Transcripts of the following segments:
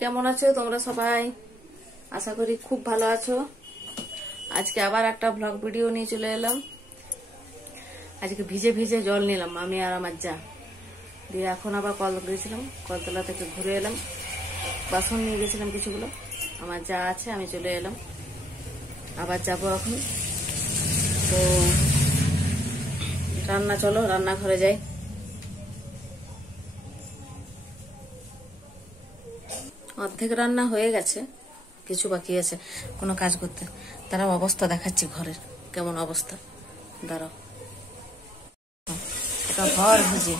কেমন আছো তোমরা সবাই? আশা করি খুব ভালো আছো। আজকে আবার একটা ব্লগ ভিডিও নিয়ে চলে এলাম। আজকে ভিজে ভিজে জল নিলাম আমি আর আমার যা দিয়ে, এখন আবার কল গেছিলাম, কলতলা থেকে ঘুরে এলাম। বাসন নিয়ে গেছিলাম কিছুগুলো, আমার যা আছে, আমি চলে এলাম। আবার যাবো এখন। তো চলো রান্নাঘরে যাই। অর্ধেক রান্না হয়ে গেছে, কিছু বাকি আছে কোনো কাজ করতে। তারা অবস্থা দেখাচ্ছি ঘরের কেমন অবস্থা, দাঁড়াও। এটা ঘর ভিজে,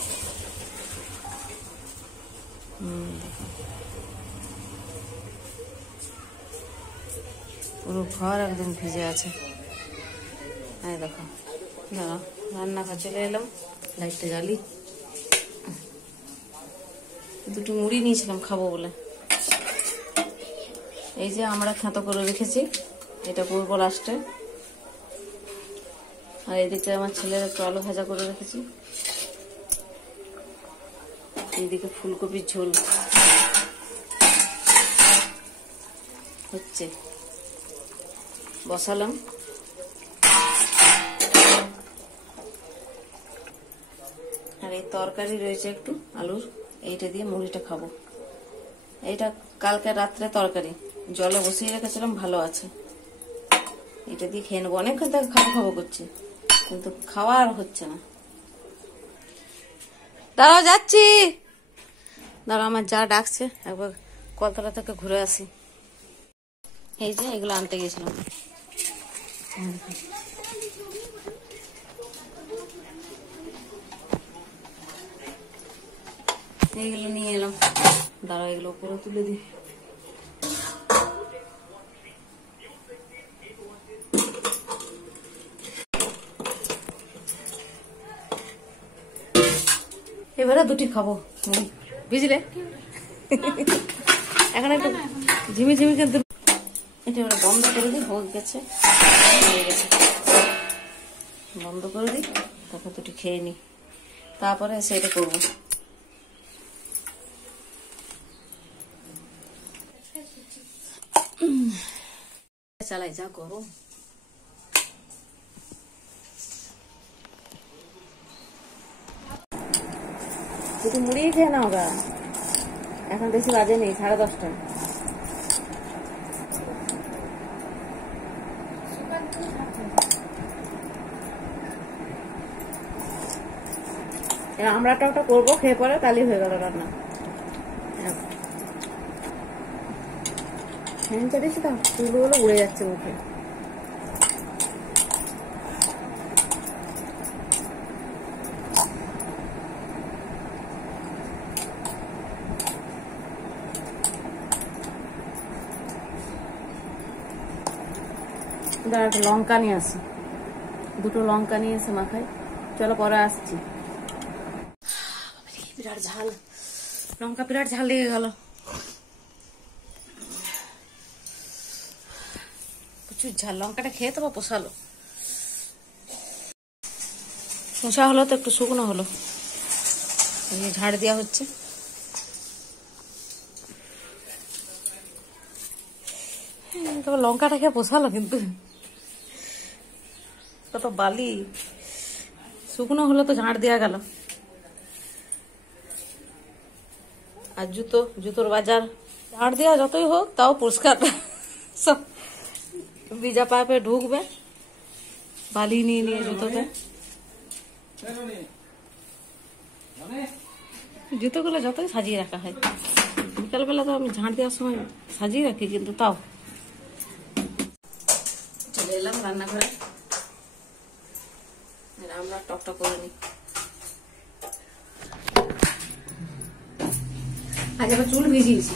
পুরো ঘর একদম ভিজে আছে। হ্যাঁ দেখো, দাঁড়াও, রান্নাঘর চলে এলাম। লাইটটা জ্বালি। দুটো মুড়ি নিয়েছিলাম খাবো বলে। এই যে আমরা খাতো করে রেখেছি, এটা করবো লাস্টে। আর এদিকে আমার ছেলের একটু আলু ভাজা করে রেখেছি। এইদিকে ফুলকপির ঝোল হচ্ছে, বসালাম। আর এই তরকারি রয়েছে একটু আলুর, এইটা দিয়ে মুড়িটা খাবো। এইটা কালকে রাত্রে তরকারি জলে বসিয়ে রেখেছিলাম, ভালো আছে। এটা দিয়ে খেয়ে নেবো। অনেকক্ষণ থেকে খাবো খাবো করছি, কিন্তু খাওয়া আর হচ্ছে না। দাঁড়াও, যাচ্ছি। দাঁড়াও, আমার যা ডাকছে, একবার কলতলা থেকে ঘুরে আসি। এই যে এগুলো আনতে গেছিলাম, এইগুলো নিয়ে এলাম। দাঁড়াও, এগুলো উপরে তুলে দিই। এবারে দুটি খাবো, বুঝলে? এখন একটু ঝিমি ঝিমি, কিন্তু এটা এবারে বন্ধ করে দিই। হয়ে গেছে, বন্ধ করে দিই। তারপর দুটি খেয়ে নি, তারপরে সেটা করবো। চালাই, যা গরম। দুটো মুড়িয়ে খেয়ে নাও গা, এখন বেশি বাজে নেই, 10:30। আমরা একটা করবো, খেয়ে পরে তালি হয়ে গেল রান্না। ফ্যান চালিয়েছি তো, চুলগুলো উড়ে যাচ্ছে মুখে। একটা লঙ্কা নিয়ে আসি, দুটো লঙ্কা নিয়ে এসে মাখাই। চলো পরে আসছি। বিরাট ঝাল লঙ্কা, বিরাট ঝাল লেগে গেল। প্রচুর ঝাল, লঙ্কাটা খেয়ে তো পোষালো। পোষা হলো তো, একটু শুকনো হলো, ঝাড় দেওয়া হচ্ছে। তবে লঙ্কাটা খেয়ে পোষালো, কিন্তু কত বালি। শুকনো হলো তো ঝাড় দেওয়া গেল। আর জুতোর বাজার ঝাড় দেওয়া যতই হোক, তাও পরিষ্কার সব ভিজা পাইপে ঢুকবে, বালি নিয়ে নিয়ে জুতোতে। জুতোগুলো যতই সাজিয়ে রাখা হয়, বিকালবেলা তো আমি ঝাড় দেওয়ার সময় সাজিয়ে রাখি, কিন্তু তাও। চলে এলাম রান্নাঘরে, আমরা টকটক করে নিই। আজ আবার চুল ভিজিয়েছি,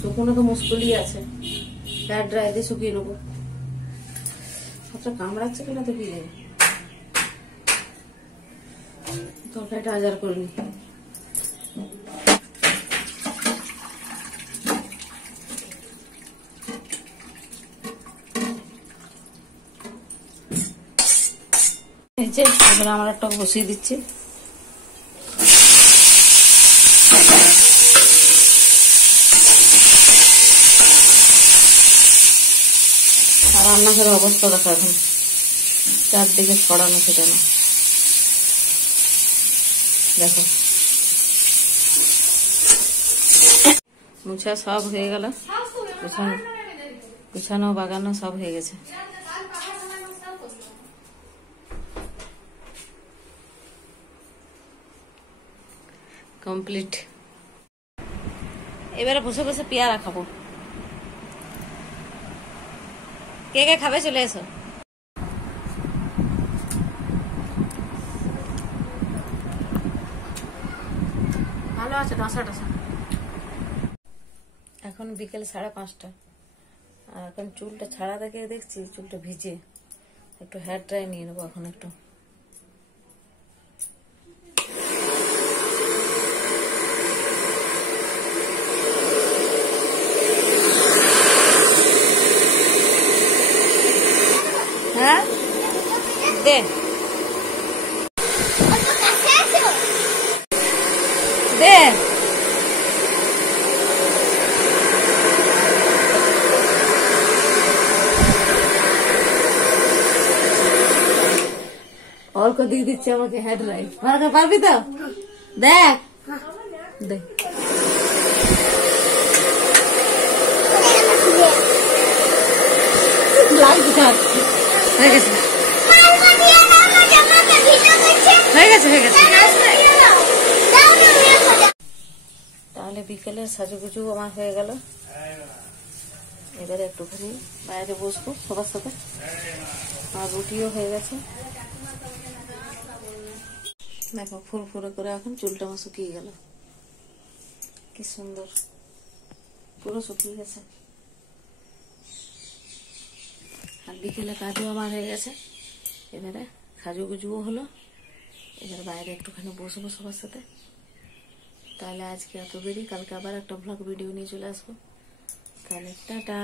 শুকনো তো মুশকিলই আছে, হেয়ার ড্রাই দিয়ে শুকিয়ে নেবো। সবটা কামড়াচ্ছে কিনা তো কি জানি। তরকারিটা আজার করে নি। এবার আমরা টক বসিয়ে দিচ্ছি। রান্নাঘরের অবস্থা দেখো এখন, চারদিকে ছড়ানো ছেটানো। দেখো মুছা সব হয়ে গেল, গুছানো বাগানো সব হয়ে গেছে। কমপ্লিট। এবারে বসে বসে পেয়ারা খাবো। কে কে খাবে চলে এসো। ভালো আছে ডসা টসা। এখন বিকেল 5:30, আর এখন চুলটা ছাড়া থেকে দেখছি চুলটা ভিজে, একটু হেয়ার ড্রাই নিয়ে নেবো এখন একটু। হ্যাঁ দে দে। অল্প দিয়ে দিচ্ছে আমাকে হেড রাইট, পারবি তো? দেখ দেখ হয়ে গেছে হয়ে গেছে হয়ে গেছে। তাহলে বিকেলের সাজুগুজু আমার হয়ে গেল। এবারে একটুখানি বাইরে বসবো সবার সাথে। আর রুটিও হয়ে গেছে। দেখো ফুরফুরে করে এখন চুলটা আমার শুকিয়ে গেল, কি সুন্দর পুরো শুকিয়ে গেছে। আর বিকেলে কাজও আমার হয়ে গেছে। এবারে সাজুগুজুও হলো। এবার বাইরে একটুখানি বসবো সবার সাথে। তাহলে আজকে এত দেরি, কালকে আবার একটা ব্লগ ভিডিও নিয়ে চলে আসবো। তাহলে টাটা।